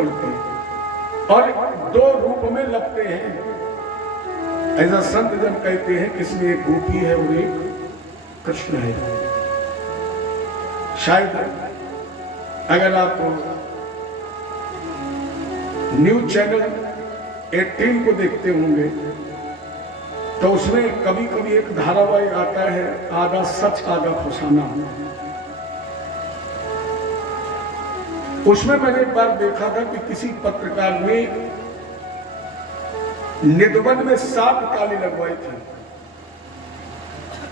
छोड़ते हैं और दो रूप में लगते हैं। ऐसा संत जन कहते हैं कि इसमें एक गोपी है और एक कृष्ण है। शायद अगर आप न्यूज चैनल 18 को देखते होंगे तो उसमें कभी कभी एक धारावाहिक आता है, आधा सच आधा फसाना। उसमें मैंने एक बार देखा था कि किसी पत्रकार ने निधवन में 7 ताले लगवाए थे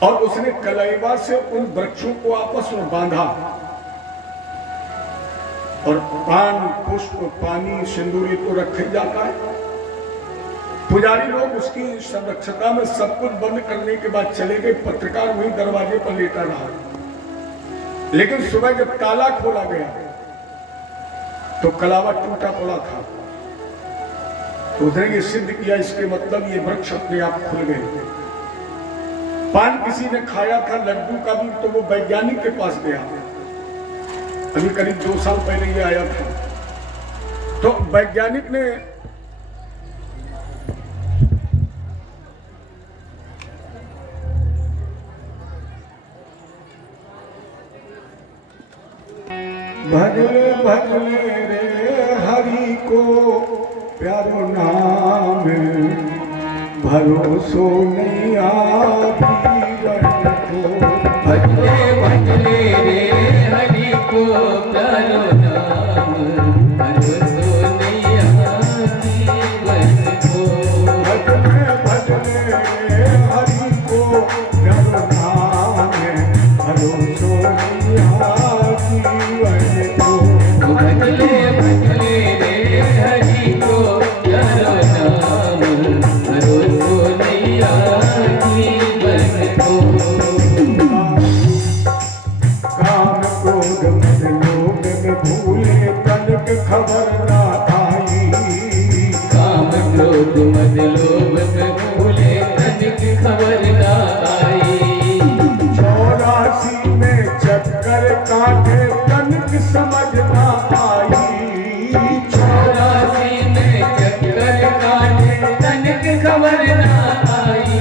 और उसने कलाइबा से उन वृक्षों को आपस में बांधा और पान पुष्प पानी सिंदूरी तो रखा ही जाता है। पुजारी लोग उसकी संरक्षता में सब कुछ बंद करने के बाद चले गए। पत्रकार वही दरवाजे पर लेटा रहा, लेकिन सुबह जब ताला खोला गया तो कलावा टूटा पड़ा था। तो उसने ये सिद्ध किया, इसके मतलब ये वृक्ष अपने आप खुल गए। पान किसी ने खाया था लड्डू का भी, तो वो वैज्ञानिक के पास गया। अभी करीब 2 साल पहले ये आया था। तो वैज्ञानिक ने भजले भजले रे हरि को प्यारो नाम, भरोसो नहीं भजले भजले रे हरि को प्यारो नाम, भरोसो नहीं जीवन को। भजले भजले रे हरि को प्यारो नाम, भरोसो नहीं जीवन को। भजले भजले रे हरि को प्यारो नाम, भरोसो नहीं जीवन को। काम क्रोध मद लोभ में भूले तनिक खबर ना आई। काम क्रोध मद लोभ में भूले तनिक खबर ना आई। 84 में चक्कर काटे तनिक समझ ना आई। 84 में चक्कर काटे तनिक खबर ना आई।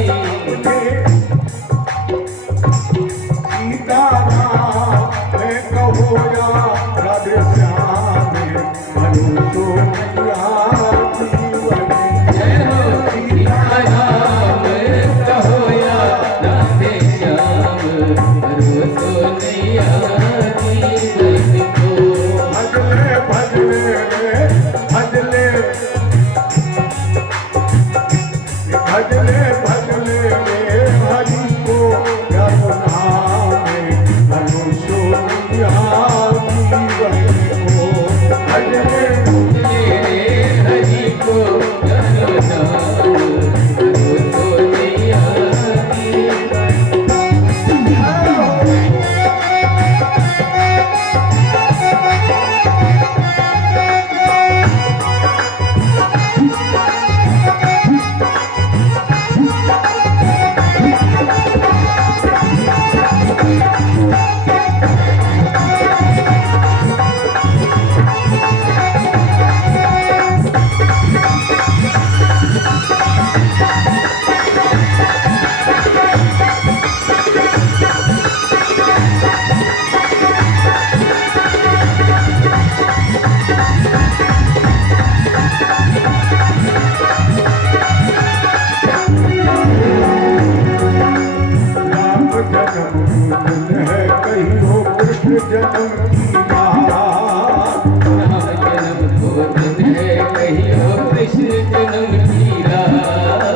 सीताराम मैं कहो या राधे श्याम, भरोसो नहीं जीवन। जय हो सीताराम कहो या राधे श्याम, भरोसो नहीं जीवन को। भजले भजले रे भजले भजले भजले रे हरि को प्यारो नाम, भरोसो नहीं जीवन को। भजले रे हरि को प्यारो नाम, भरोसो नहीं राम जन्म है कहीं हो कृष्ण जन्म की बात। राम जन्म को दिन है कहियो कृष्ण जन्म की रात।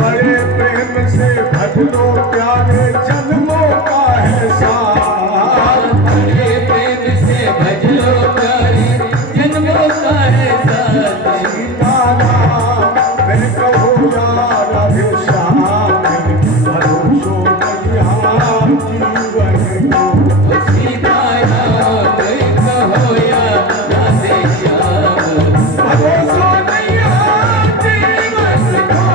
बड़े प्रेम से भजलो प्यारे जन्मों का है साथ। बड़े प्रेम से भजलो प्यारे जन्मों का है साथ। सीताराम मैं कहो या राधे श्याम, भरोसो नहीं जीवन को। सीताराम कहो या राधे श्याम, भरोसो नहीं जीवन को।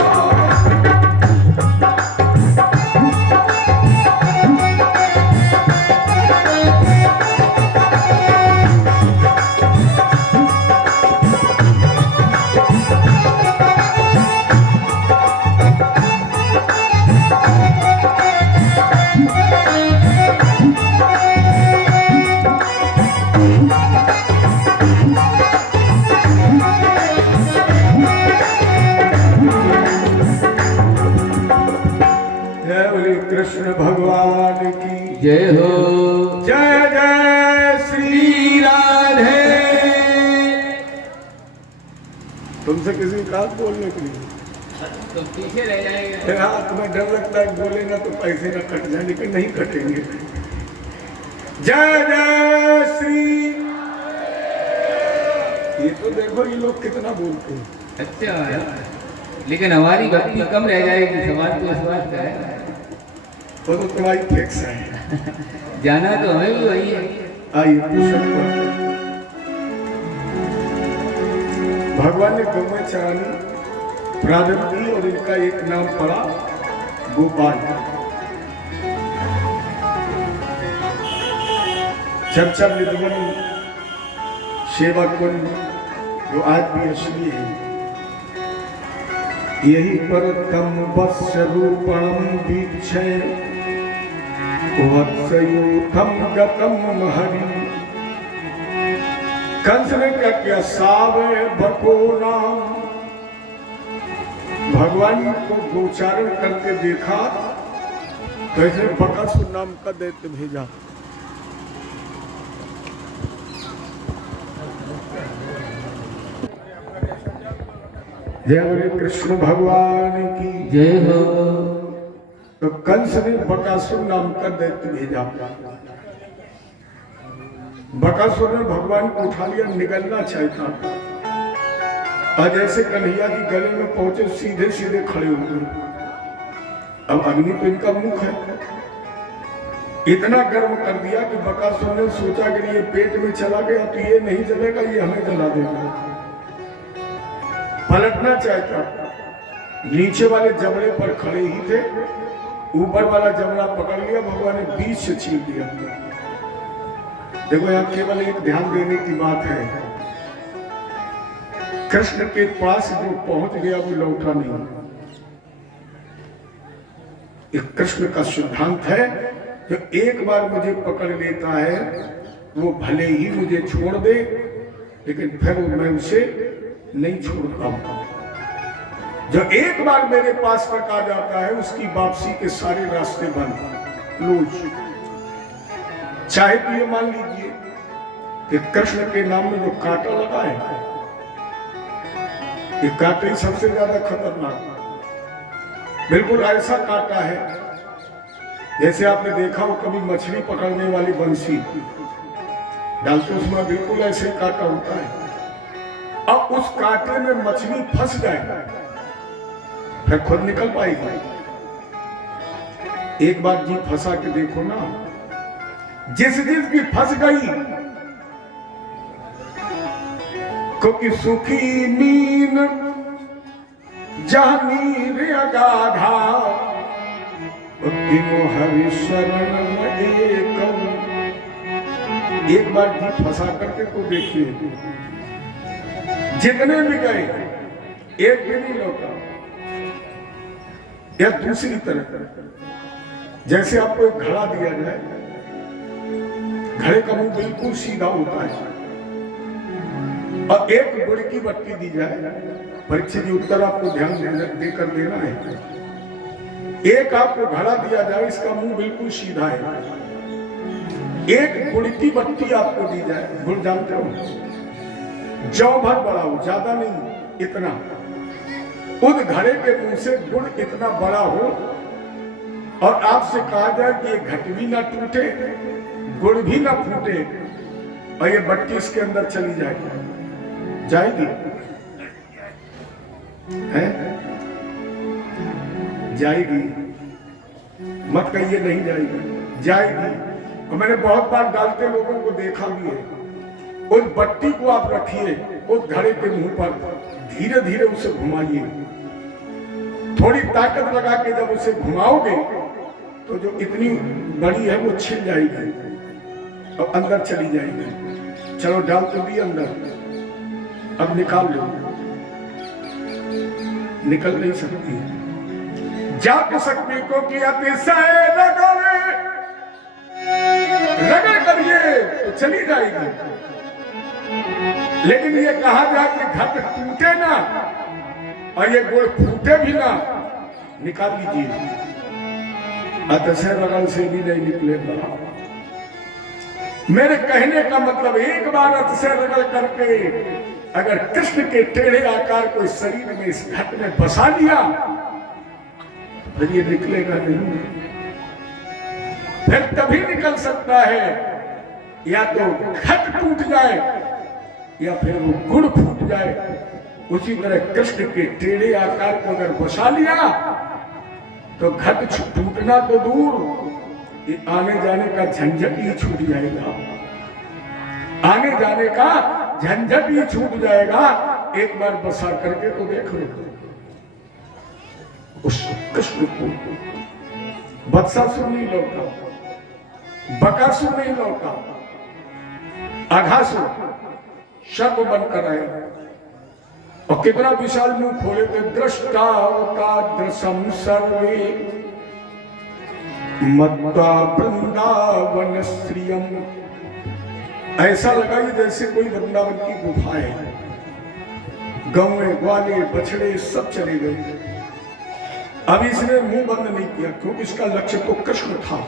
तुमसे किसी ने कहा बोलने के लिए? तो पीछे रह जाएंगे। हाँ, तुम्हें डर लगता है बोले ना तो पैसे ना कट जाए, लेकिन नहीं कटेंगे। जय जय श्री। ये तो देखो ये लोग कितना बोलते हैं। अच्छा, लेकिन हमारी भक्ति कम रह जाएगी। सवाल तो इस बात का है, वो तो तुम्हारी फिक्स है। जाना तो हमें भी वही है। आइए क्वेश्चन पर। भगवान ने गौमय चरानी प्रारंभ की और इनका एक नाम पड़ा गोपाल। चर्चा निधवन सेवा कुंड जो आज भी असली है, यही पर तम वत्स्य रूपणम दीक्षे वत्सयूथम गतम हरि। कंस ने क्या किया? सावे बको नाम, भगवान को गोचारण करके देखा तो इसने बकासुर नाम का दैत्य भेजा। जय बोले कृष्ण भगवान की जय हो। तो कंस ने बकासुर नाम का दैत्य भेजा। बकासुर ने भगवान को उठा लिया, निकलना चाहता, और जैसे कन्हैया की गले में पहुंचे सीधे सीधे खड़े हो गए। अब अग्नि तो इनका मुख है, इतना गर्म कर दिया कि बकासुर ने सोचा कि ये पेट में चला गया तो ये नहीं जलेगा, ये हमें जला देगा। पलटना चाहता, नीचे वाले जबड़े पर खड़े ही थे, ऊपर वाला जबड़ा पकड़ लिया, भगवान ने बीच से छीन दिया। देखो यहाँ केवल एक ध्यान देने की बात है, कृष्ण के पास जो पहुंच गया वो लौटा नहीं। एक कृष्ण का सिद्धांत है, जो एक बार मुझे पकड़ लेता है वो भले ही मुझे छोड़ दे, लेकिन फिर मैं उसे नहीं छोड़ता हूं। जो एक बार मेरे पास तक आ जाता है उसकी वापसी के सारे रास्ते बंद, क्लोज। चाहे तो ये मान लीजिए कि कृष्ण के नाम में जो कांटा लगा है, ये कांटा ही सबसे ज्यादा खतरनाक, बिल्कुल ऐसा कांटा है जैसे आपने देखा हो कभी मछली पकड़ने वाली बंसी डालते, उसमें बिल्कुल ऐसे ही कांटा होता है। अब उस कांटे में मछली फंस जाए फिर खुद निकल पाएगी? एक बार जी फंसा के देखो ना, जिस भी फंस गई, क्योंकि सुखी नींद जहां नीर अगाधा हरि शरण एक बार जी फंसा करके तो देखिए, जितने भी गए एक भी नहीं लौटा। या दूसरी तरफ जैसे आपको एक घड़ा दिया जाए, घड़े का मुंह बिल्कुल सीधा होता है, और एक गुड़ की बत्ती दी जाए, परीक्षा की उत्तर आपको ध्यान देकर देना है। एक आपको घड़ा दिया जाए, इसका मुंह बिल्कुल सीधा है, एक गुड़ की बत्ती आपको दी जाए, गुड़ जानते हो, जौ भर बड़ा हो, ज्यादा नहीं, इतना, उस घड़े के मुंह से गुड़ इतना बड़ा हो, और आपसे कहा जाए कि ये घट भी ना टूटे, गुड़ भी ना फूटे, और ये बट्टी इसके अंदर चली जाएगी, है? जाएगी, मत कहिए नहीं जाएगी, जाएगी। और मैंने बहुत बार डालते लोगों को देखा भी है। उस बट्टी को आप रखिए उस घड़े के मुंह पर, धीरे धीरे उसे घुमाइए, थोड़ी ताकत लगा के जब उसे घुमाओगे तो जो इतनी बड़ी है वो छिल जाएगी और अंदर चली जाएगी। चलो डाल तो दी अंदर, अब निकाल लो, निकल नहीं सकती। जाप शक्ति को किया अतिशय रगड़ करिए तो चली जाएगी, लेकिन ये कहा जाए कि घट टूटे ना और ये गुड़ फूटे भी ना, निकाल लीजिए, अतिशय रगड़ से भी नहीं निकलेगा। मेरे कहने का मतलब एक बार अतिशय रगड़ करके अगर कृष्ण के टेढ़े आकार को इस शरीर में, इस घट में बसा लिया, फिर ये निकलेगा नहीं। फिर तभी निकल सकता है या तो घट टूट जाए या फिर वो गुण फूट जाए। उसी तरह कृष्ण के टेढ़े आकार को अगर बसा लिया तो घट टूटना तो दूर, ये आने जाने का झंझट ही छूट जाएगा। आने जाने का झंझट ही छूट जाएगा। एक बार बसा करके तो देख लो उस कृष्ण को। बत्सासुर नहीं लौटा, बकासुर नहीं लौटा, अघासुर सर्प बनकर आया और कितना विशाल मुंह खोले थे। दृष्टा दृशम सर्वे मत्वा वृंदावन श्रियम। ऐसा लगा कि जैसे कोई वृंदावन की गुफा है। गौएं ग्वाले बछड़े सब चले गए। अब इसने मुंह बंद नहीं किया क्योंकि इसका लक्ष्य तो कृष्ण था।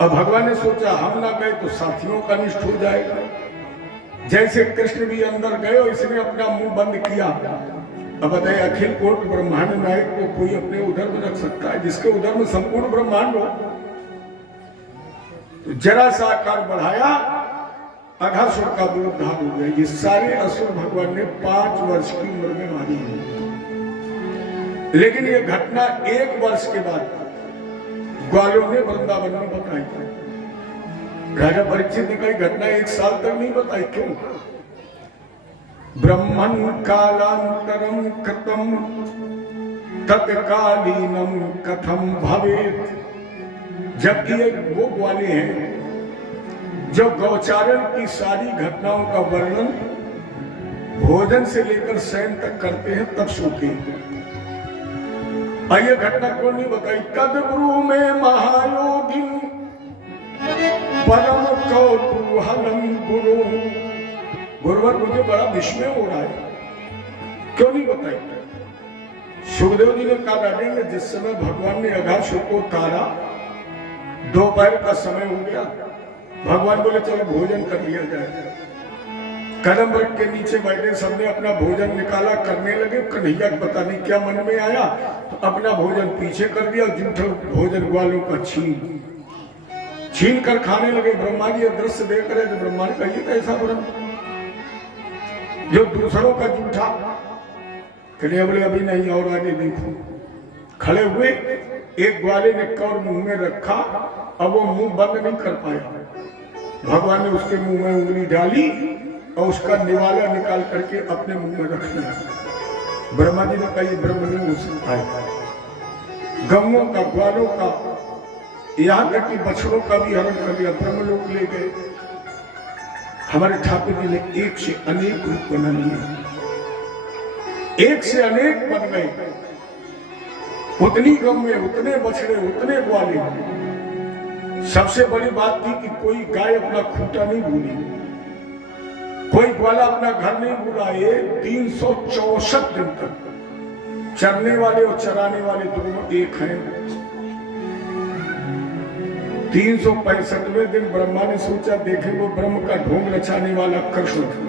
अब भगवान ने सोचा हम ना गए तो साथियों का अनिष्ट हो जाएगा। जैसे कृष्ण भी अंदर गए और इसने अपना मुंह बंद किया। अब बताइए अखिल कोट ब्रह्मांड नायक को कोई अपने उधर में रख सकता है जिसके उधर में संपूर्ण ब्रह्मांड हो? तो जरा सा आकार बढ़ाया, अघासुर का विरोध हो गया। ये सारे असुर भगवान ने 5 वर्ष की उम्र में मारी है। लेकिन ये घटना 1 वर्ष के बाद ग्वालों ने वृंदावन में बताई। राजा परीक्षित ने कही घटना 1 साल तक नहीं बताई। क्यों? ब्रह्मन् कालांतरम कृतम तत्कालीनम कथम भवेत्। जबकि ये वो ग्वाले हैं जो गौचारण की सारी घटनाओं का वर्णन भोजन से लेकर शयन तक करते हैं, तब सोते हैं। ये घटना क्यों नहीं बताई? तद्ब्रू में महायोगी परम कौतूहलम गुरु। गुरुवर मुझे बड़ा विस्मय हो रहा है, क्यों नहीं बताई? सुखदेव जी ने कहा राजेंद्र जिस समय भगवान ने अघासुर को तारा, दोपहर का समय हो गया। भगवान बोले चलो भोजन कर लिया जाए। कदम वृक्ष के नीचे बैठे सबने अपना भोजन निकाला, करने लगे। कन्हैया पता नहीं क्या मन में आया तो अपना भोजन पीछे कर दिया। जूठा भोजन ग्वालों का छीन कर खाने लगे। ब्रह्मा जी दृश्य देख रहे थे। ब्रह्मा ने कहिए कैसा ब्रह्म जो दूसरों का जूठा। कन्हैया बोले अभी नहीं और आगे देखो। खड़े हुए, एक ग्वाले ने कौर मुंह में रखा। अब वो मुंह बंद नहीं कर पाया। भगवान ने उसके मुंह में उंगली डाली और उसका निवाला निकाल करके अपने मुंह में रख लिया। ब्रह्मा जी ने कहा ये ब्रह्म नहीं हो सकता है। गौओं का, ग्वालों का, यहाँ तक कि बछड़ों का भी हरण कर लिया। ब्रह्म लोग ले गए। हमारे ठाकुर जी ने एक से अनेक रूप बना लिए, एक से अनेक बन गए। उतनी गौएं, उतने बछड़े, उतने ग्वाले। सबसे बड़ी बात थी कि कोई गाय अपना खूंटा नहीं भूली, कोई ग्वाला अपना घर नहीं भूला। ये 364 दिन तक चरने वाले और चराने वाले दोनों एक हैं। 365वें दिन ब्रह्मा ने सोचा देखे वो ब्रह्म का ढोंग नचाने वाला कृष्ण था।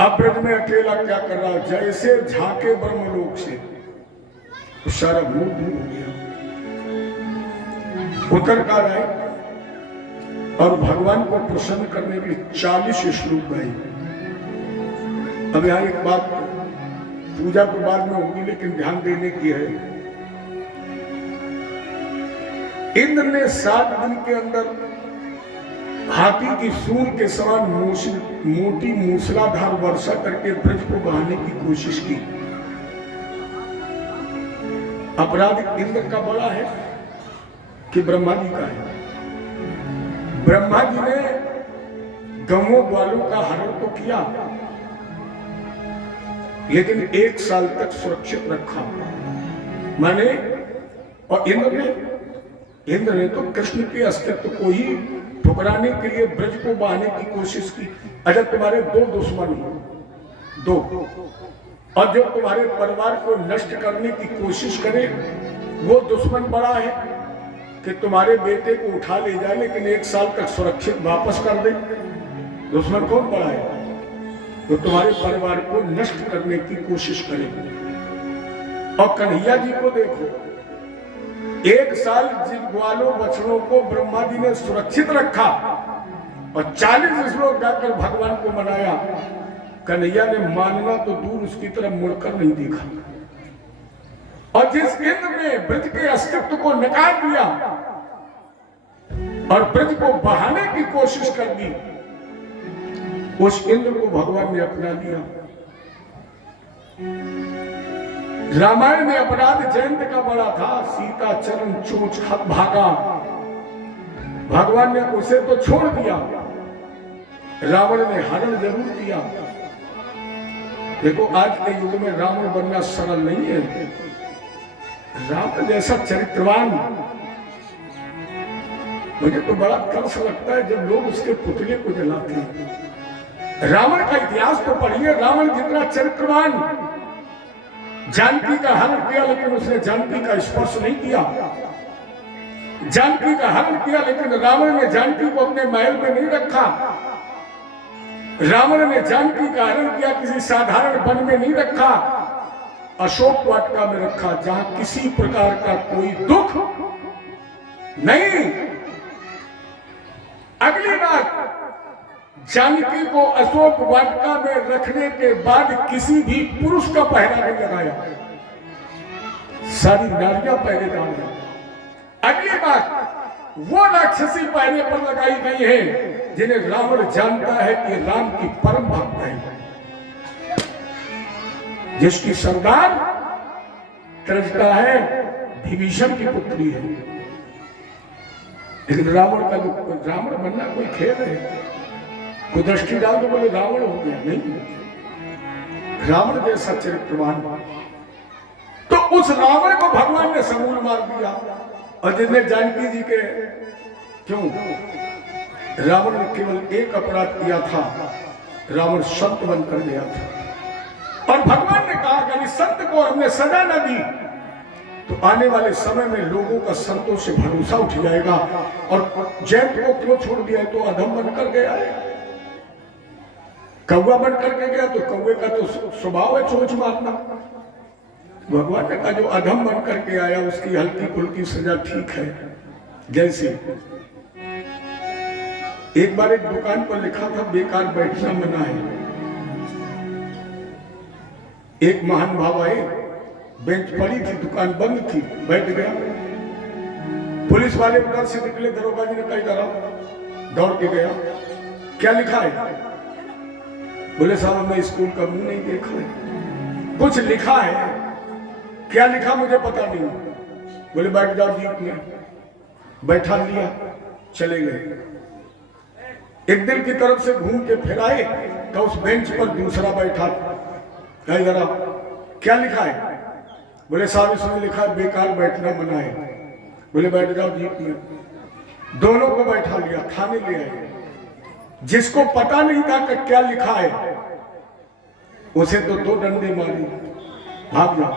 अब ब्रह्म में अकेला क्या कर रहा? जैसे झांके ब्रह्मलोक से तो सारा मुंह दूर हो गया। उतर कर आए और भगवान को प्रसन्न करने के 40 श्लोक गाए। अब यहाँ एक बात पूजा के बाद में होगी लेकिन ध्यान देने की है। इंद्र ने 7 दिन के अंदर हाथी की सूंड के समान मोटी मूसलाधार वर्षा करके ब्रज को बहाने की कोशिश की। अपराध इंद्र का बड़ा है कि ब्रह्मा जी का है? ब्रह्मा जी ने गौओं ग्वालों का हरण तो किया लेकिन 1 साल तक सुरक्षित रखा। माने और इंद्र ने तो कृष्ण के अस्तित्व को ही ठुकराने के लिए ब्रज को बहाने की कोशिश की। अगर तुम्हारे 2 दुश्मन हो, 2, और जो तुम्हारे परिवार को नष्ट करने की कोशिश करे वो दुश्मन बड़ा है कि तुम्हारे बेटे को उठा ले जाए लेकिन 1 साल तक सुरक्षित वापस कर दे। दुश्मन कौन बड़ा है? तो तुम्हारे परिवार को नष्ट करने की कोशिश करेंगे। और कन्हैया जी को देखो, 1 साल जिन ग्वालों बछड़ों को ब्रह्मा जी ने सुरक्षित रखा और 40 श्लोक गाकर भगवान को मनाया, कन्हैया ने मानना तो दूर उसकी तरफ मुड़कर नहीं देखा। और जिस इंद्र ने ब्रज के अस्तित्व को नकार दिया और ब्रज को बहाने की कोशिश कर दी, उस इंद्र को भगवान ने अपना लिया। रामायण में अपराध जयंत का बड़ा था, सीता चरण चोंच हत भागा, भगवान ने उसे तो छोड़ दिया, रावण ने हरण जरूर किया। देखो आज के युग में रावण बनना सरल नहीं है। रावण जैसा चरित्रवान, मुझे तो बड़ा तरस लगता है जब लोग उसके पुतले को जलाते हैं। रावण का इतिहास तो पढ़िए, रावण जितना चरित्रवान, जानकी का हरण किया लेकिन उसने जानकी का स्पर्श नहीं किया। जानकी का हरण किया लेकिन रावण ने जानकी को अपने महल में नहीं रखा। रावण ने जानकी का हरण किया, किसी साधारण वन में नहीं रखा, अशोक वाटिका में रखा, जहां किसी प्रकार का कोई दुख नहीं। अगली बात, जानकी को अशोक वाटिका में रखने के बाद किसी भी पुरुष का पहरा नहीं लगाया, सारी नारियां पहरे डाले। अगली बात, वो राक्षसी पहरे पर लगाई गई है जिन्हें रावण जानता है कि राम की परम भक्त है, जिसकी सरदार तरजता है विभीषण की पुत्री है। लेकिन रावण का रावण बनना कोई खेल है, कोई दृष्टि डाल तो बोले रावण हो गया, नहीं। रावण जैसा चरित्रवान, तो उस रावण को भगवान ने समूल मार दिया। और जिसने जानकी जी के, क्यों रावण ने केवल एक अपराध किया था, रावण संत बनकर गया था। और भगवान ने कहा कि संत को हमने सजा न दी तो आने वाले समय में लोगों का संतों से भरोसा उठ जाएगा। और जैत को क्यों छोड़ दिया, तो अधम बनकर गया है। कौवा बनकर के गया तो कौवे का तो स्वभाव है चोंच मारना। भगवान ने कहा जो अधम बनकर के आया उसकी हल्की फुल्की सजा ठीक है। जैसे एक बार एक दुकान पर लिखा था बेकार बैठना मना है। एक महान भाव आए, बेंच पड़ी थी, दुकान बंद थी, बैठ गया। पुलिस वाले उधर से निकले, दरोगा जी ने कहा इधर आओ, दौड़ के गया। क्या लिखा है? बोले साहब हमने स्कूल का मुंह नहीं देखा है, कुछ लिखा है। क्या लिखा मुझे पता नहीं। बोले बैठ जाओ जीप में, बैठा लिया, चले गए। एक दिन की तरफ से घूम के फिर आए तो उस बेंच पर दूसरा बैठा। कहा जरा क्या लिखा है? बोले साहब इसमें लिखा है बेकार बैठना मना है। बोले बैठ जाओ जीप में। दोनों को बैठा लिया, थाने ले आए। जिसको पता नहीं था कि क्या लिखा है उसे तो 2 डंडे मारी, भाग जाओ।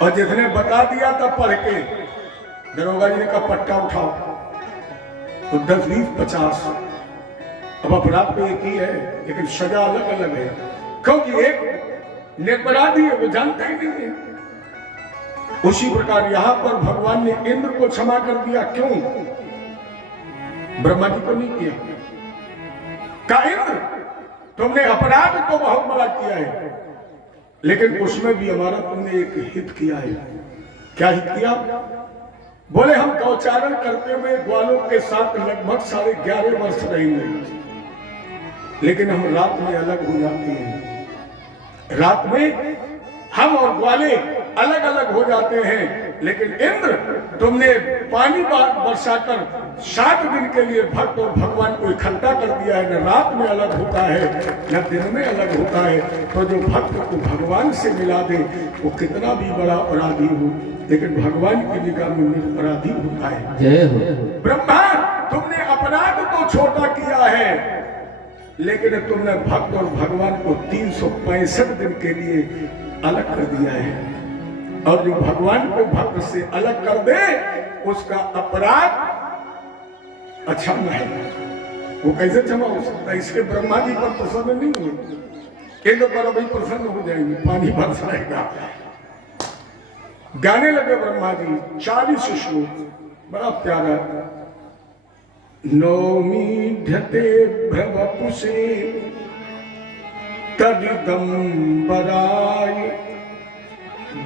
और जिसने बता दिया था पढ़ के, दरोगा जी ने कहा पट्टा उठाओ, तो 10, 20, 50। अब अपराध तो एक ही है लेकिन सजा अलग अलग है, क्योंकि एक निरपराधी है, वो जानता ही नहीं है। उसी प्रकार यहां पर भगवान ने इंद्र को क्षमा कर दिया। क्यों? ब्रह्मा जी को नहीं किया। का इंद्र तुमने अपराध तो बहुत बड़ा किया है, लेकिन उसमें भी हमारा तुमने एक हित किया है। क्या हित किया? बोले हम गौचारण करते हुए ग्वालों के साथ लगभग 11.5 वर्ष रहेंगे, लेकिन हम रात में अलग हो जाते हैं। रात में हम और ग्वाले अलग अलग हो जाते हैं। लेकिन इंद्र तुमने पानी बरसाकर 7 दिन के लिए भक्त और भगवान को इकट्ठा कर दिया है। न रात में अलग होता है न दिन में अलग होता है। तो जो भक्त को भगवान से मिला दे वो कितना भी बड़ा अपराधी हो, लेकिन भगवान की निगाह में निरपराधी होता है। जय हो। ब्रह्मा तुमने अपराध तो छोटा किया है, लेकिन तुमने भक्त और भगवान को 365 दिन के लिए अलग कर दिया है। और जो भगवान को भक्त से अलग कर दे उसका अपराध अच्छा नहीं। वो कैसे क्षमा हो सकता है? इसके ब्रह्मा जी पर प्रसन्न नहीं हुए, एक बार अभी प्रसन्न हो जाएंगे, पानी बरस रहेगा। गाने लगे ब्रह्मा जी 40 श्लोक, बड़ा प्यारा। नौमी ढते भ्रवपुषे तदिदंबराय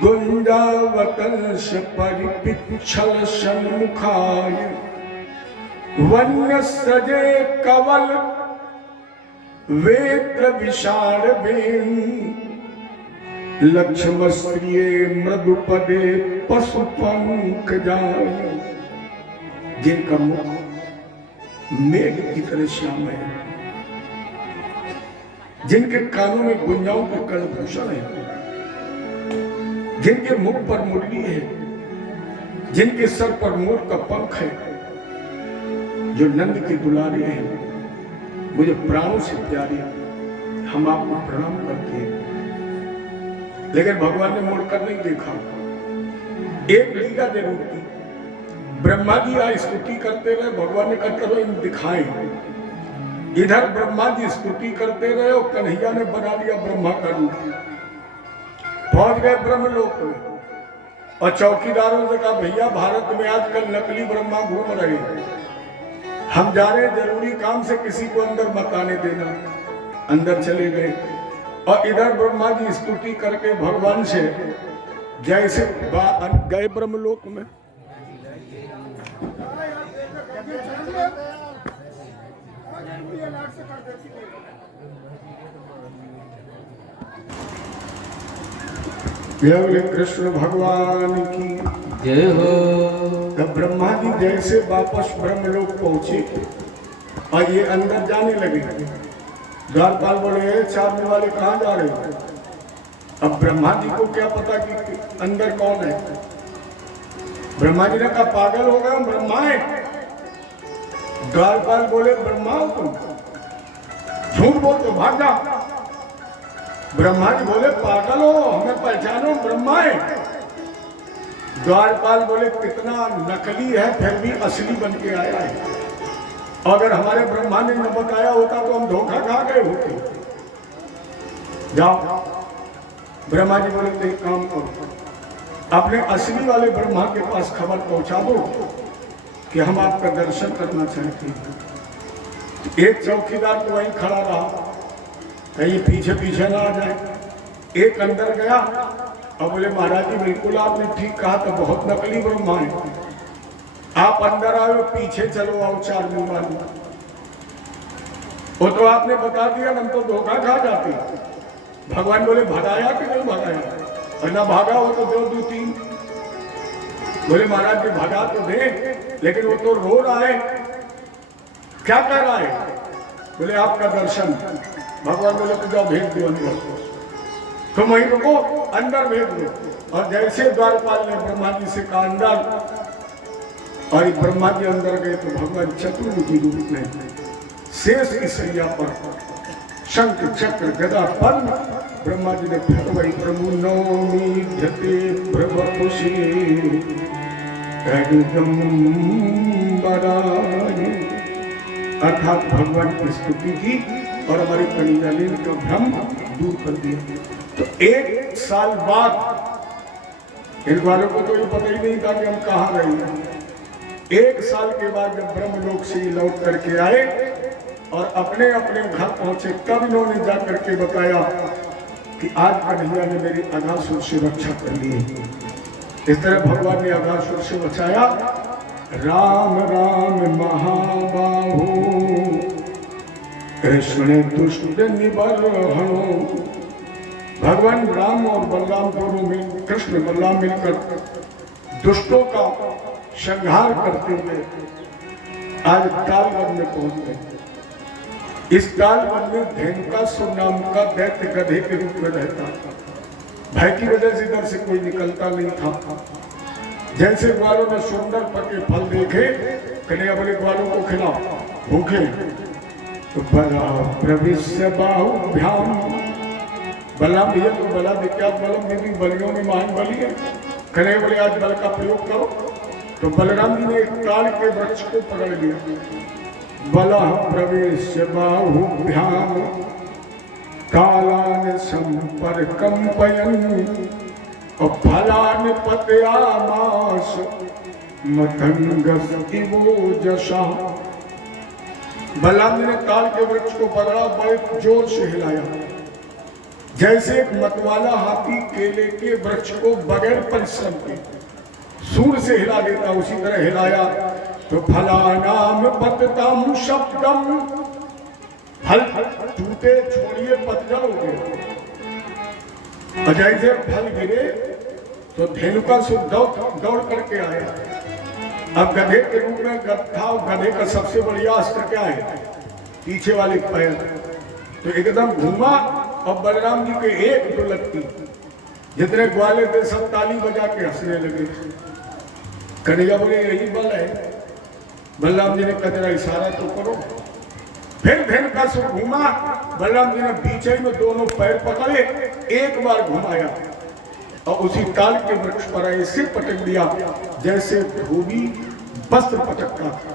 गुंजावतंस परिपिच्छल सन्मुखाय वन्य सजे कवल वेत्र विशाल बेन लक्ष्मश्रिये मृदुपदे पशु पंख जाय। जिनका मुख मेघ की तरह श्याम है, जिनके कानों में गुंजाओं के कर्णभूषण है, जिनके मुख पर मुरली है, जिनके सर पर मोर का पंख है, जो नंद के दुलारे हैं, मुझे प्राणों से प्यारे, हम आपको प्रणाम करते हैं। लेकिन भगवान ने मुड़कर नहीं देखा। एक लीला जरूर की, ब्रह्मा जी आज स्तुति करते रहे, भगवान ने कहते रहे दिखाएं। इधर ब्रह्मा जी स्तुति करते रहे और कन्हैया ने बना लिया ब्रह्मा का रूप। पहुंच गए ब्रह्मलोक में और चौकीदारों से कहा भैया भारत में आजकल नकली ब्रह्मा घूम रहे हैं, हम जा रहे हैं जरूरी काम से, किसी को अंदर मत आने देना। अंदर चले गए और इधर ब्रह्मा जी स्तुति करके भगवान से जैसे गए ब्रह्मलोक में। जय कृष्ण भगवान की जय हो। तब ब्रह्मा जी जैसे वापस ब्रह्मलोक पहुंचे और ये अंदर जाने लगे, द्वारपाल बोले चारने वाले कहाँ जा रहे हो? अब ब्रह्मा जी को क्या पता कि अंदर कौन है। ब्रह्मा जी ने कहा पागल हो गए ब्रह्मा है। द्वारपाल बोले ब्रह्मा हो तुम, झूठ बोल तो भाग जा। ब्रह्मा जी बोले पागल हो, हमें पहचानो ब्रह्मा है। द्वारपाल बोले कितना नकली है फिर भी असली बन के आया है, अगर हमारे ब्रह्मा ने न बताया होता तो हम धोखा खा गए होते। जाओ। ब्रह्मा जी बोले तो एक काम करो, अपने असली वाले ब्रह्मा के पास खबर पहुंचा दो कि हम आपका दर्शन करना चाहते हैं। एक चौकीदार तो वहीं खड़ा रहा, कहीं पीछे पीछे ना आ जाए। एक अंदर गया और बोले महाराज जी बिल्कुल आपने ठीक कहा, तो बहुत नकली ब्रह्मा है, आप अंदर आओ पीछे चलो आओ चार मुंह वाली। वो तो आपने बता दिया, हम तो धोखा खा जाते। भगवान बोले भगाया कि नहीं भगाया, और ना भागा हो तो दो तीन। बोले महाराज जी भगा तो दे, लेकिन वो तो रो रहा है, क्या कर रहा है? बोले आपका दर्शन। भगवान बोले तो जाओ भेज दो अंदर, तुम वहीं रुको, अंदर भेज दो। और जैसे द्वारपाल ने ब्रह्मा जी से कहा अंदर, और ब्रह्मा जी अंदर गए तो भगवान चतुर्मुखी रूप में शेष की सैया पर शंख चक्र गदा पद्म ब्रह्मा जी ने फिर वही प्रभु नौमी धते भ्रवपुषे अर्थात भगवान की स्तुति की और हमारी कलिकालीन का भ्रम दूर कर दिया। तो एक साल बाद इन वालों को तो ये पता ही नहीं था कि हम कहाँ रहे हैं। एक साल के बाद जब ब्रह्मलोक से लौट करके आए और अपने अपने घर पहुंचे, तब इन्होंने जा करके बताया कि आज कन्हैया ने मेरी अघासुर से रक्षा कर ली। इस तरह भगवान ने अघासुर से बचाया। राम राम महाबाहु कृष्ण दुष्ट निबर्हणो। भगवान राम और बलराम दोनों मिल, कृष्ण बलराम मिलकर दुष्टों का संहार करते हुए आज कालवन में पहुंच गए। इस कालवन में धेनुकासुर नाम का दैत्य गधे के रूप में रहता था। भय की वजह से इधर से कोई निकलता नहीं था। जैसे ग्वालों ने सुंदर पके फल देखे, कन्हैया बोले ग्वालों को खिलाओ, भूखे। तो बला प्रविश्य बाहुभ्याम, बलराम भैया तो बला विख्यात बलम देवी बलियों में महान बलि है। कन्हैया बोले आज बल का प्रयोग करो। तो बलराम जी ने एक ताड़ के वृक्ष को पकड़ लिया बला प्रवेश बाहुभ्याम कालान संपर्कम पयन और फलान पतयामास मतंगस इवो जशा। बलराम ने ताल के वृक्ष को बड़े जोर से हिलाया, जैसे एक मतवाला हाथी केले के वृक्ष को बगैर परिश्रम के सूर से हिला देता, उसी तरह हिलाया। तो फलानाम पततम शब्दम, फल टूटे छोड़िए पतझड़ हो गए। और जैसे फल गिरे तो धेनुका से दौड़ करके आया। अब गधे के रूप में था, गधे का सबसे बढ़िया अस्त्र क्या है? पीछे वाले पैर। तो एकदम घूमा और बलराम जी के एक दो लगती, जितने ग्वाले थे सब ताली बजा के हंसने लगे। कन्हैया बोले यही बल है। बलराम जी ने कचरा इशारा तो करो। फिर धेनुका से घूमा, बलराम जी ने बीच में दोनों पैर पकड़े, एक बार घुमाया और उसी ताल के वृक्ष पर ऐसे पटक दिया जैसे धोबी वस्त्र पटकता था।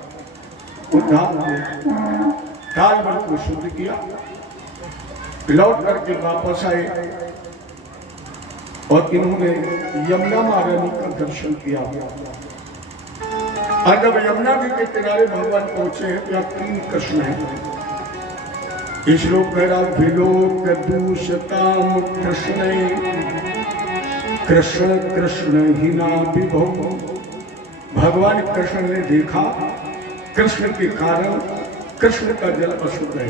ताल वृक्ष को शुद्ध किया, लौट करके वापस आए और इन्होंने यमुना महारानी का दर्शन किया। और जब यमुना जी के किनारे भगवान पहुंचे हैं तो 3 कृष्ण हैं। श्लोक कह रहा विलोक दूषताम कृष्ण कृष्ण कृष्ण ही ना विभो। भगवान कृष्ण ने देखा कृष्ण के कारण कृष्ण का जल अशुद्ध है।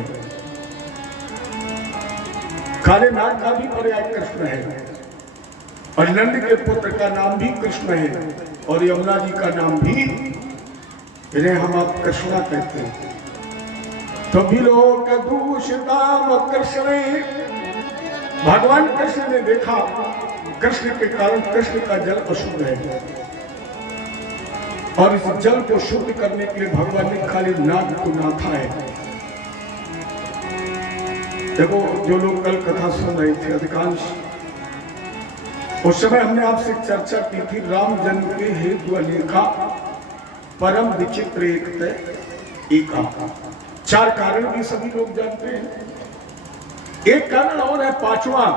काले नाग का भी पर्याय कृष्ण है और नंद के पुत्र का नाम भी कृष्ण है और यमुना जी का नाम भी, इन्हें हम आप कृष्णा कहते हैं। तो विलोक दूषिताम कृष्ण, भगवान कृष्ण ने देखा कृष्ण के कारण कृष्ण का जल अशुद्ध है और इस जल को शुद्ध करने के लिए भगवान ने काले नाग को नाथा है। देखो जो लोग कल कथा सुन रहे थे अधिकांश, उस समय हमने आपसे चर्चा की थी राम जन्म के हेतु अनेका परम विचित्र एका। 4 कारण भी सभी लोग जानते हैं। एक कारण और है 5वां,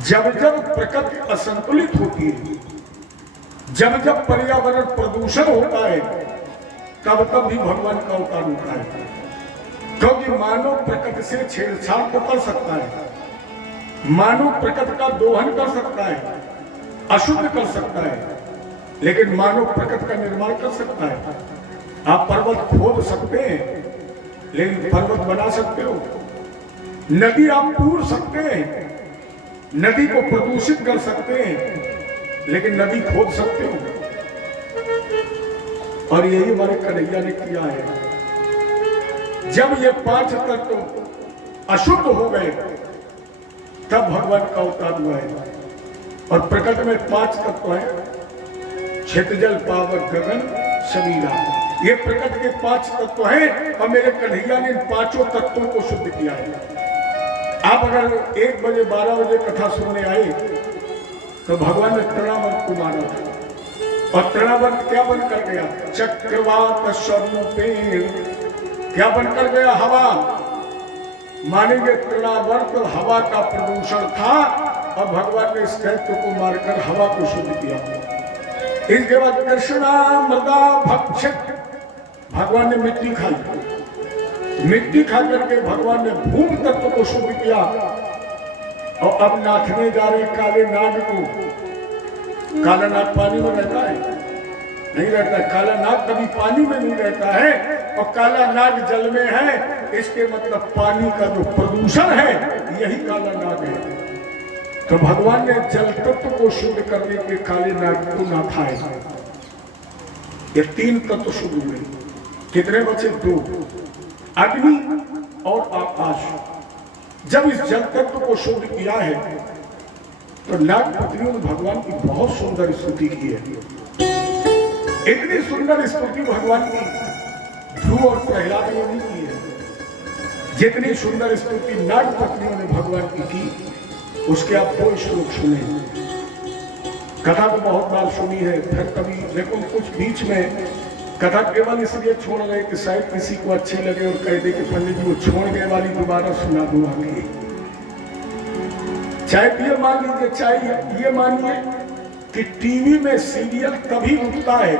जब जब प्रकृति असंतुलित होती है, जब जब पर्यावरण प्रदूषण होता है, तब तब भी भगवान का अवतार होता है। क्योंकि मानव प्रकृति से छेड़छाड़ तो कर सकता है, मानव प्रकृति का दोहन कर सकता है, अशुद्ध कर सकता है, लेकिन मानव प्रकृति का निर्माण कर सकता है। आप पर्वत खोद सकते हैं लेकिन पर्वत बना सकते हो, नदी आप पूर सकते हैं, नदी को प्रदूषित कर सकते हैं, लेकिन नदी खोद सकते हो। और यही हमारे कन्हैया ने किया है। जब ये 5 तत्व अशुद्ध हो गए तब भगवान का अवतार हुआ है। और प्रकृति में 5 तत्व है, क्षेत्रजल पावक गगन समीरा। ये प्रकृति के 5 तत्व हैं और मेरे कन्हैया ने इन 5 तत्वों को शुद्ध किया है। आप अगर 1 बजे 12 बजे कथा सुनने आए तो भगवान ने तृणावर्त को माना था और तृणावर्त क्या बनकर गया? चक्रवात स्वरूपेण क्या बनकर गया? हवा। मानेंगे तृणावर्त हवा का प्रदूषण था और भगवान ने इस दैत्य को मारकर हवा को शुद्ध किया। इसके बाद कृष्णा मृदा भक्षक, भगवान ने मिट्टी खाई, मिट्टी खा करके भगवान ने भूमि तत्व को शुद्ध किया। और अब नाथने जा रहे काले नाग को। काला नाग पानी में रहता है? नहीं रहता है। काला नाग कभी पानी में नहीं रहता है और काला नाग जल में है। इसके मतलब पानी का जो प्रदूषण है यही काला नाग है। तो भगवान ने जल तत्व को शुद्ध करने के काले नाग को नाथा है। ये 3 तत्व शुद्ध हुए। कितने बचे? 2, अग्नि और आकाश। जब इस जल तत्व को शुद्ध किया है तो नाग पत्नियों ने भगवान की बहुत सुंदर स्तुति की है। इतनी सुंदर स्तुति भगवान की ध्रुव और प्रहलाद ने नहीं की है जितनी सुंदर स्तुति नाग पत्नियों ने भगवान की उसके आप 2 श्लोक सुने। कथा तो बहुत बार सुनी है, फिर कभी, लेकिन कुछ बीच में कथा केवल इसलिए छोड़ रहे कि शायद किसी को अच्छे लगे और कह दे कि पंडित जी वो छोड़ गए वाली दोबारा सुना दूं आगे। चाहे ये मान लीजिए, चाहे ये मानिए कि टीवी में सीरियल तभी उठता है,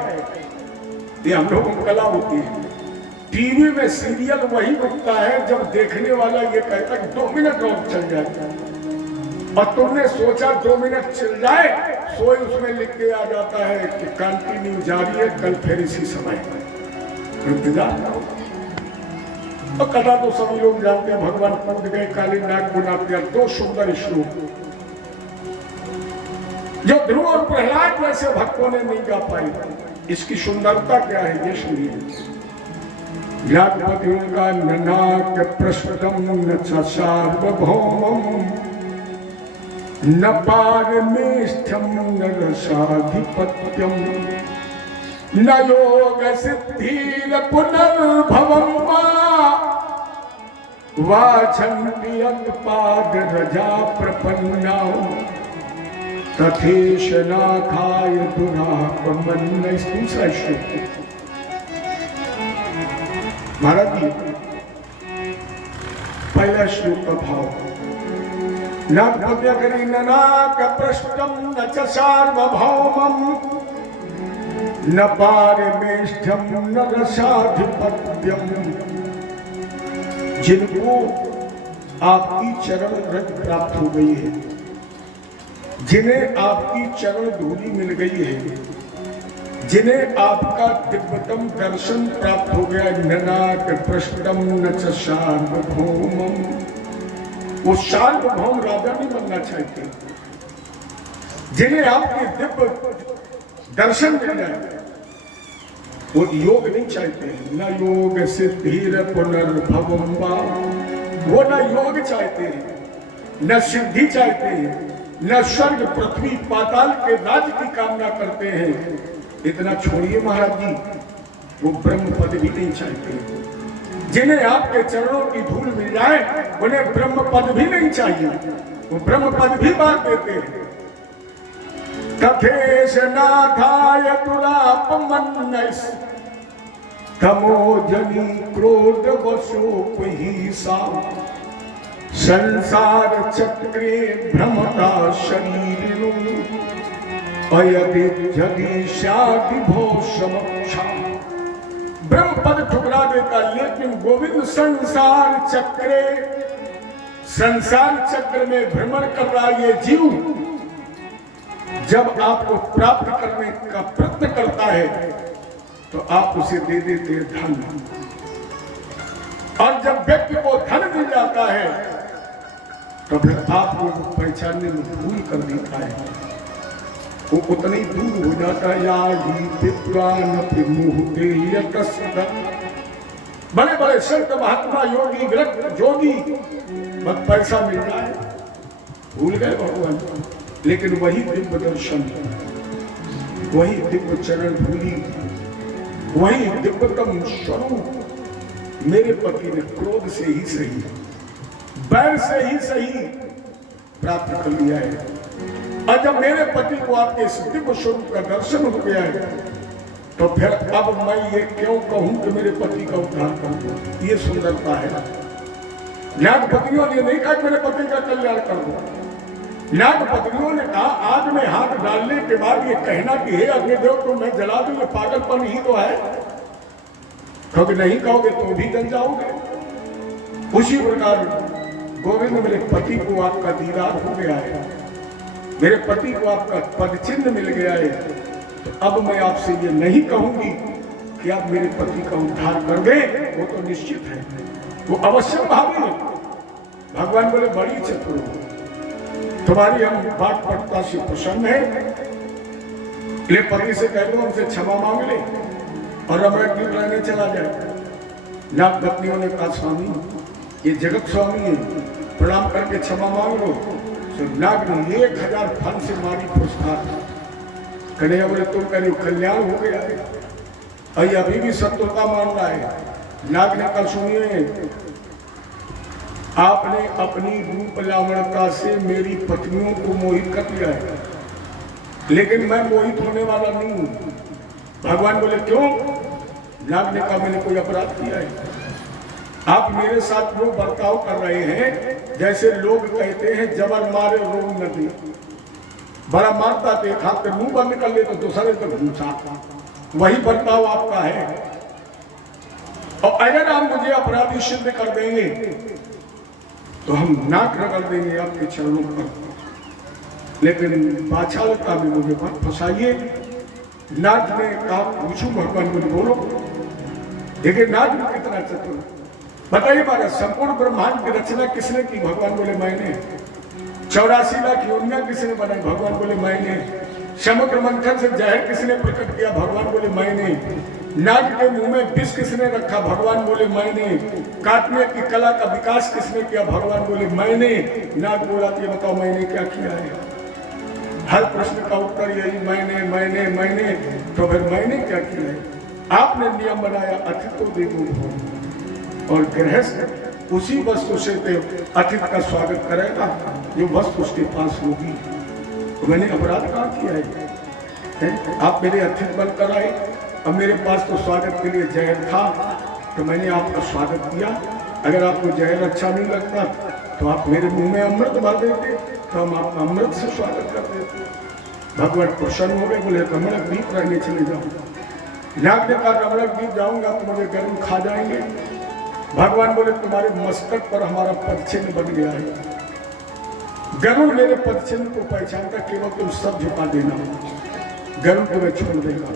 ये हम लोगों को कला होती है, टीवी में सीरियल वही उठता है जब देखने वाला ये कहता है 2 मिनट और चल जाए, और तुमने सोचा 2 मिनट चल जाए, सोई उसमें लिख के आ जाता है कि कंटिन्यू जारी है, कल फिर इसी समय इंतजार करो। तो कथा तो सभी लोग जानते हैं, भगवान कूद गए काली नाग को नाप दिया। 2 सुंदर श्लोक जो ध्रुव और प्रहलाद जैसे भक्तों ने नहीं गा पाई। इसकी सुंदरता क्या है ये सुनिए। ज्ञातपतियों का ननाक प्रस्फुटम न च सार्वभौमम् न पारमेष्ठम न रसाधिपत्यम न योग सिद्धिर पुनर्भवम् वाचन्ति यत्पाद रजा प्रपन्ना तथेश नाथाय दुरापमन्न। दूसरा श्लोक महाराज जी, पहला श्लोक का भाव नागपद्यकरी ननाक पृष्ठम न च सार्वभौमम् न पारमेष्ठम न रसाधिपत्यम। जिनको आपकी चरण रज प्राप्त हो गई है, जिन्हें आपकी चरण धूलि मिल गई है, जिन्हें आपका दिव्यतम दर्शन प्राप्त हो गया, ननाक पृष्ठम न च सार्वभौमम्, वो सार्वभौम राजा नहीं बनना चाहते। जिन्हें आपके दिव्य दर्शन मिल जाए वो योग नहीं चाहते, न योग सिद्धिर पुनर्भवम्, वो न योग चाहते हैं, न सिद्धि चाहते हैं, न स्वर्ग पृथ्वी पाताल के राज की कामना करते हैं। इतना छोड़िए महाराज जी, वो ब्रह्म पद भी नहीं चाहते। जिन्हें आपके चरणों की धूल मिल जाए उन्हें ब्रह्म पद भी नहीं चाहिए, वो ब्रह्म पद भी बांट देते हैं। तथेश नाथाय दुरापमन्न तमोजनी क्रोध वशोपहीसा संसार चक्रे भ्रमता शरीर अयदि शादि भो समक्षा। ब्रह्म पद ठुकरा देता, लेकिन गोविंद संसार चक्र में भ्रमण कर रहा ये जीव जब आपको प्राप्त करने का प्रयत्न करता है तो आप उसे दे देते धन, और जब व्यक्ति को धन मिल जाता है तो फिर आपको पहचानने में भूल कर देता है, वो उतना ही दूर हो जाता है। या ही विद्वान बड़े बड़े संत महात्मा योगी ग्रंथ जोगी बस पैसा मिल जाए भूल गए भगवान, लेकिन वही दिव्य दर्शन, वही दिव्य चरण धूलि, वही दिव्यतम स्वरूप मेरे पति ने क्रोध से ही सही, बैर से ही सही प्राप्त कर लिया है। और जब मेरे पति को आपके इस दिव्य स्वरूप का दर्शन हो गया है तो फिर अब मैं ये क्यों कहूं कि मेरे पति का उद्धार कर दो। ये सुंदरता है। नागपतियों ने नहीं कहा मेरे पति का कल्याण कर दो। नागपतियों ने कहा आग में हाथ डालने के बाद ये कहना कि हे अग्निदेव तो मैं जला दूं, ये पागलपन ही तो है। कभी नहीं कहोगे तो भी जल जाओगे। उसी प्रकार गोविंद मेरे पति को आपका दीदार हो गया है, मेरे पति को आपका पद चिन्ह मिल गया है, तो अब मैं आपसे ये नहीं कहूंगी कि आप मेरे पति का उद्धार कर दें, वो तो निश्चित है, वो अवश्य भावी है। भगवान बोले बड़ी चतुर हो, तुम्हारी हम बात पटता से प्रसन्न है, ले पति से कह दो हमसे क्षमा मांग ले और अमृत गिर रहने चला जाए। नाग पत्नियों ने कहा स्वामी ये जगत स्वामी है, प्रणाम करके क्षमा मांग लो। तो नाग ने 1000 फन से मारी फुसकार। कन्हैया बोले तुम कह रहे हो कल्याण हो गया है, अरे अभी भी सत्यता मान रहा है। नाग ने कहा सुनिए, आपने अपनी रूप लावणता से मेरी पत्नियों को मोहित कर लिया है, लेकिन मैं मोहित होने वाला नहीं हूं। भगवान बोले क्यों? नाग ने कहा मैंने कोई अपराध किया है? आप मेरे साथ वो बर्ताव कर रहे हैं जैसे लोग कहते हैं जबर मारे रोग नदी। बड़ा मारता तो एक हाथ पे मुंह बंद कर ले तो दूसरे तक घूसा, वही बर्ताव आपका है। और अगर आप मुझे अपराधी सिद्ध कर देंगे तो हम नाक रगड़ देंगे आपके चरणों पर, लेकिन बाछालता में मुझे मत फंसाइए। नाग ने कहा पूछू भगवान मुझे बोलो। देखिए नाग में कितना चतुर, बताइए बाबा संपूर्ण ब्रह्मांड की रचना किसने की? भगवान बोले मैंने। 84 लाख योनियां किसने बनाई? भगवान बोले मैंने। समुद्र मंथन से जहर किसने प्रकट किया? भगवान बोले मैंने। नाग के मुंह में विष किसने रखा? भगवान बोले मैंने। काटने की कला का विकास किसने किया? भगवान बोले मैंने। नाग बोला कि बताओ मैंने क्या किया है? हर प्रश्न का उत्तर यही मैंने मैंने मैंने। तो फिर मैंने क्या किया है? आपने नियम बनाया अतिथि देवो भव, और गृहस्थ उसी वस्तु से अतिथि का स्वागत करेगा जो वस्तु उसके पास होगी। तो मैंने अपराध कहाँ किया है? आप मेरे अतिथि बनकर आए, अब मेरे पास तो स्वागत के लिए जहर था तो मैंने आपका स्वागत किया। अगर आपको जहर अच्छा नहीं लगता तो आप मेरे मुंह में अमृत भर देते तो हम आपका अमृत से स्वागत कर देते। भगवान प्रसन्न हो गए, बोले रमणक द्वीप रहने चले जाओ। नाग ने कहा रमणक द्वीप जाऊंगा तो मुझे गर्म खा जाएंगे। भगवान बोले तुम्हारे मस्तक पर हमारा पदचिन्ह बन गया है। गरुड़ मेरे पदचिन्ह को पहचानता, केवल तुम सब झुका देना, गरुड़ तुम्हें छोड़ देगा।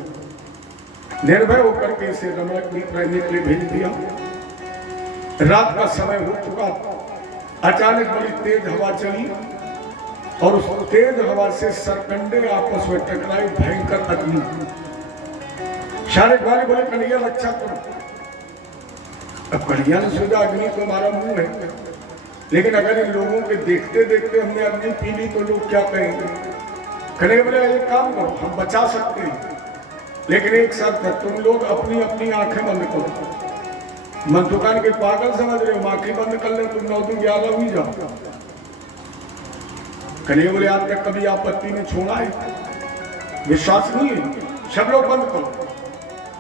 निर्भय होकर के इसे रमणक द्वीप रहने के लिए भेज दिया। रात का समय हो चुका, अचानक बड़ी तेज हवा चली और उस तेज हवा से सरकंडे आपस में टकराए, भयंकर अग्नि। सारे ग्वाले बोले कन्हैया रक्षा करो। अब कन्हैया ने सोचा अग्नि तो हमारा मुंह है, लेकिन अगर इन लोगों के देखते देखते हमने अग्नि पी ली तो लोग क्या कहेंगे? कन्हैया बोले एक काम करो, हम बचा सकते हैं, लेकिन एक शर्त है, तुम लोग अपनी अपनी आंखें बंद करो। मंतुकान के पागल समझ रहे हो? आंखें बंद कर ले, तुम 9 दिन 11 हुई जाओ। कन्हैया बोले आज तक कभी आपत्ति में छोड़ा है? विश्वास नहीं है? सब लोग बंद करो।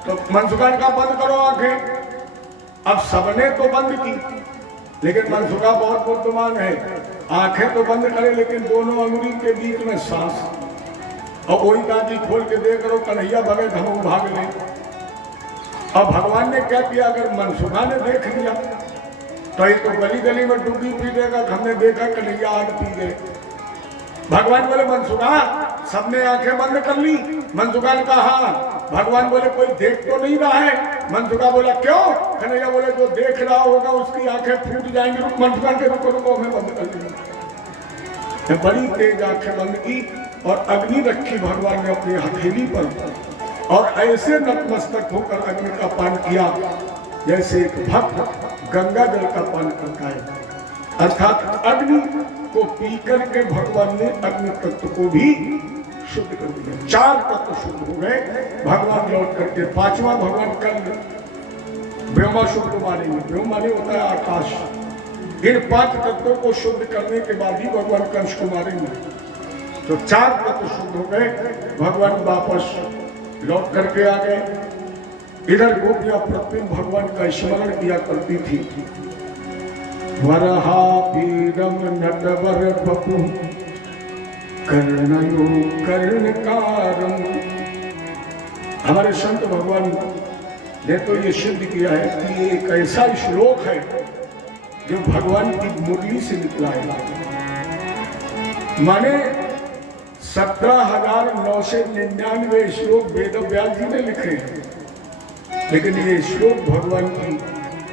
तो मनसुखान का बंद करो आंखें। अब सबने तो बंद की, लेकिन मनसुखा बहुत बुद्धिमान है, आंखें तो बंद करे लेकिन दोनों अंगुली के बीच में सांस। और वही दादी खोल के देख रहे हो, कन्हैया भगे हम भाग ले। अब भगवान ने क्या किया? अगर मनसुखा ने देख लिया तो ये तो गली गली में डूबी पी देगा, हमने देखा कन्हैया आग पी गए। भगवान बोले मनसुखा सबने आंखें बंद कर ली? मनसुखा ने कहा हाँ। भगवान बोले कोई देख तो नहीं रहा है? मनसुखा बोला क्यों? कन्हैया बोले जो देख रहा होगा उसकी आंखें फूट जाएंगी। मनसुखा के रुको रुको हमें बंद कर दी। बड़ी तेज आंखें बंद की और अग्नि रखी भगवान ने अपनी हथेली पर, और ऐसे नतमस्तक होकर अग्नि का पान किया जैसे एक भक्त गंगा जल का पान करता है। अर्थात अग्नि को पीकर के भगवान ने अग्नि तत्व को भी शुद्ध कर दिया। 4 तत्व शुद्ध हो गए। भगवान लौट करके 5वां भगवान कल ब्रह्मासुर को मारेंगे। ब्रह्म माने होता है आकाश। इन 5 तत्वों को शुद्ध करने के बाद ही भगवान कंस को मारेंगे। तो 4 तत्व शुद्ध हो गए। भगवान वापस लौट करके आ गए। इधर गोपियां प्रतिदिन भगवान का स्मरण किया करती थी। वरहा वीरम नटवर बपु कर्णयो कर्णकारम। हमारे संत भगवान ने तो ये सिद्ध किया है कि ये एक ऐसा श्लोक है जो भगवान की मुरली से निकला है। माने 17,999 श्लोक वेद व्यास जी ने लिखे हैं, लेकिन ये श्लोक भगवान की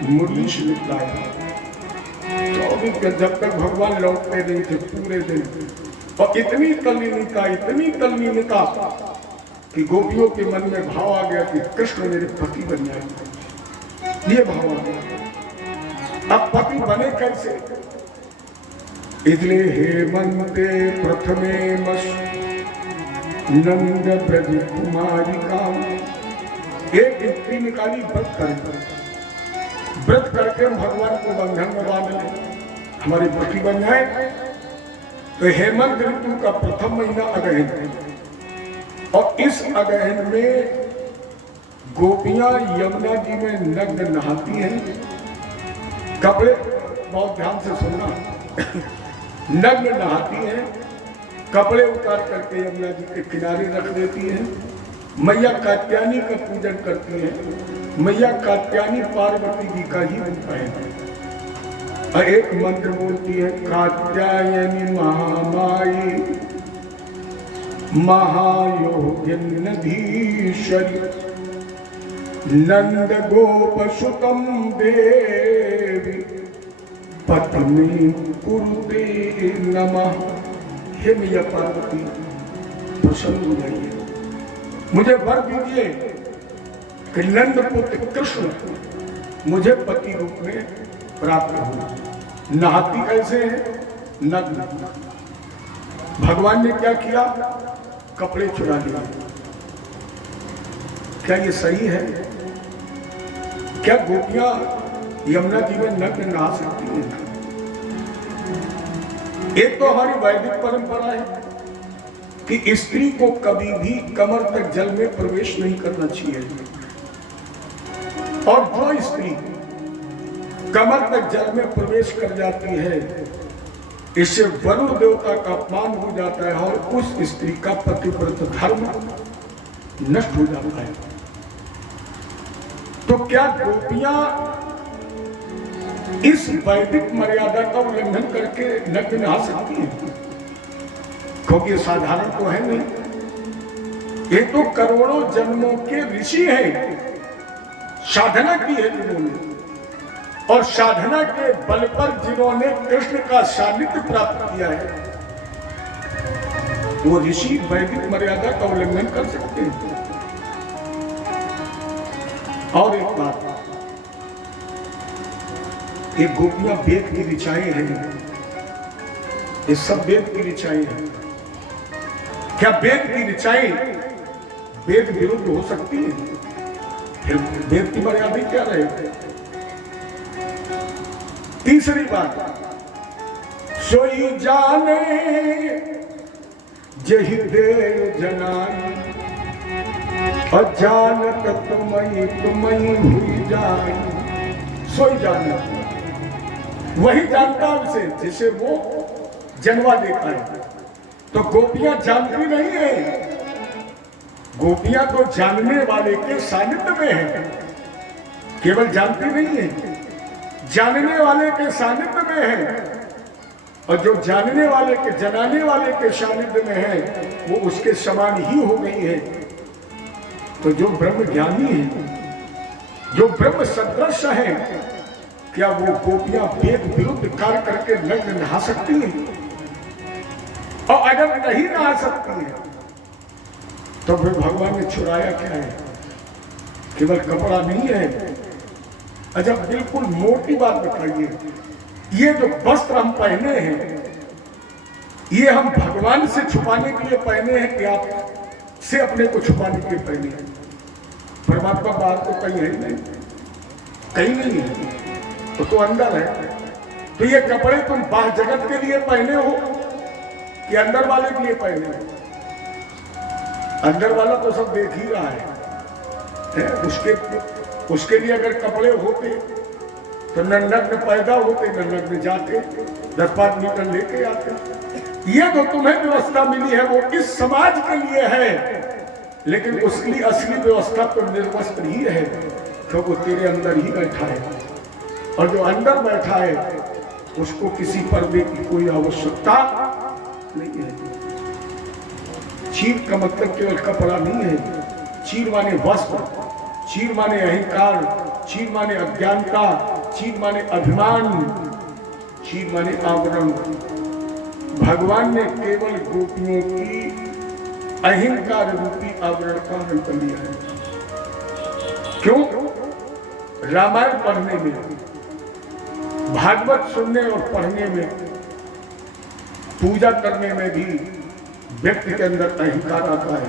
मुरली से निकला है। तो जब तक भगवान लौटते नहीं थे पूरे दिन, और इतनी तल्लीनता कि गोपियों के मन में भाव आ गया कि कृष्ण मेरे पति बन जाए। ये भाव आ गया। अब पति बने कैसे? इसलिए हेमंते प्रथमे मस नंद ब्रज कुमारी का एक स्त्री निकाली व्रत करके भगवान को बंधन में बांध ले, हमारी पति बन जाए। तो हेमंत ऋतु का प्रथम महीना अगहन, और इस अगहन में गोपियां यमुना जी में नग्न नहाती हैं, कपड़े, बहुत ध्यान से सुनना, नग्न नहाती हैं, कपड़े उतार करके यमुना जी के किनारे रख देती हैं, मैया कात्यायनी का पूजन करती हैं। मैया कात्यायनी पार्वती जी का ही रूप है। और एक मंत्र बोलती है, कात्यायनी महामाई महायोगिनधीश्वरी नंद गोप सुतम देवी पत्नी कुरुते नमः। हे मैया पार्वती, प्रसन्न हो जाइए, मुझे वर दीजिए कि नंद पुत्र कृष्ण मुझे पति रूप में प्राप्त हो। नहाती कैसे है? नग्न। भगवान ने क्या किया? कपड़े चुरा लिए। क्या ये सही है? क्या गोपियां यमुना जी में नग्न नहा सकती हैं? एक तो हमारी वैदिक परंपरा है कि स्त्री को कभी भी कमर तक जल में प्रवेश नहीं करना चाहिए, और जो स्त्री कमर तक जल में प्रवेश कर जाती है, इससे वरुण देवता का अपमान हो जाता है और उस स्त्री का पतिव्रत धर्म नष्ट हो जाता है। तो क्या गोपियां इस वैदिक मर्यादा का उल्लंघन करके नग्न नहा सकती हैं? क्योंकि साधारण तो है नहीं, ये तो करोड़ों जन्मों के ऋषि हैं, साधना की है जिन्होंने, और साधना के बल पर जिन्होंने कृष्ण का सानिध्य प्राप्त किया है, वो ऋषि वैदिक मर्यादा का उल्लंघन कर सकते हैं। और एक बात, ये गोपियां वेद की ऋचाएं हैं, ये सब वेद की ऋचाएं हैं। क्या वेद की ऋचाएं वेद विरुद्ध हो सकती है? फिर वेद की मर्यादा क्या रहेगी? तीसरी बात, सोई जाने जहि देव जनाई, अजानत तुमई हुई जाई। सोई जाने, वही जानता उसे जिसे वो जन्मा देखा है। तो गोपियां जानती नहीं है, गोपियां तो जानने वाले के सानिध्य में है, केवल जानती नहीं है, जानने वाले के सानिध्य में है। और जो जानने वाले के, जनाने वाले के सानिध्य में है, वो उसके समान ही हो गई है। तो जो ब्रह्म ज्ञानी है, जो ब्रह्म सदृश है, क्या वो गोपियां वेद विरुद्ध कार्य करके नग्न नहा सकती हैं? और अगर नहीं नहा सकती हैं, तो फिर भगवान ने छुड़ाया क्या है? केवल कपड़ा नहीं है। अच्छा, बिल्कुल मोटी बात बताइए, ये जो वस्त्र हम पहने हैं, ये हम भगवान से छुपाने के लिए पहने हैं कि आप से अपने को छुपाने के लिए पहने हैं? परमात्मा बाहर तो कहीं है नहीं, कहीं नहीं है, तो अंदर है। तो ये कपड़े तुम बाह्य जगत के लिए पहने हो कि अंदर वाले के लिए पहने हो? अंदर वाला तो सब देख ही रहा है। उसके लिए अगर कपड़े होते तो न नग्न पैदा होते, न नग्न जाते, 10-5 मीटर लेके आते। ये जो तुम्हें व्यवस्था मिली है वो इस समाज के लिए है, लेकिन उसकी असली व्यवस्था तो निर्वस्त्र ही है, क्योंकि वो तेरे अंदर ही बैठा है। और जो अंदर बैठा है उसको किसी पर्दे की कोई आवश्यकता नहीं है। चीर का मतलब केवल कपड़ा नहीं है, चीर माने वस्त्र, चीर माने अहंकार, चीर माने अज्ञानता, चीर माने अभिमान, चीर माने आवरण। भगवान ने केवल गोपियों की अहंकार रूपी आवरण का हरण कर लिया है। क्यों? रामायण पढ़ने में, भागवत सुनने और पढ़ने में, पूजा करने में भी व्यक्ति के अंदर अहंकार आता है।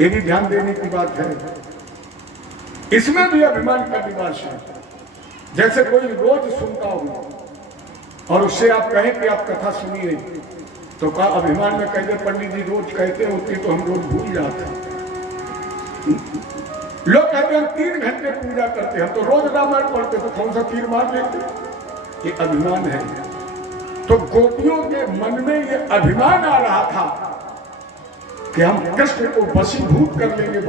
ये भी ध्यान देने की बात है। इसमें भी अभिमान का निवास है। जैसे कोई रोज सुनता हो और उससे आप कहें कि आप कथा सुनिए, तो का अभिमान में कहते पंडित जी रोज कहते होते तो हम रोज भूल जाते। लोग कहते हैं हम 3 घंटे पूजा करते हैं, हम तो रोज रामायण पढ़ते, तो कौन सा तीर मार लेते? ये अभिमान है। तो गोपियों के मन में ये अभिमान आ रहा था कि हम कृष्ण को वशीभूत कर लेंगे।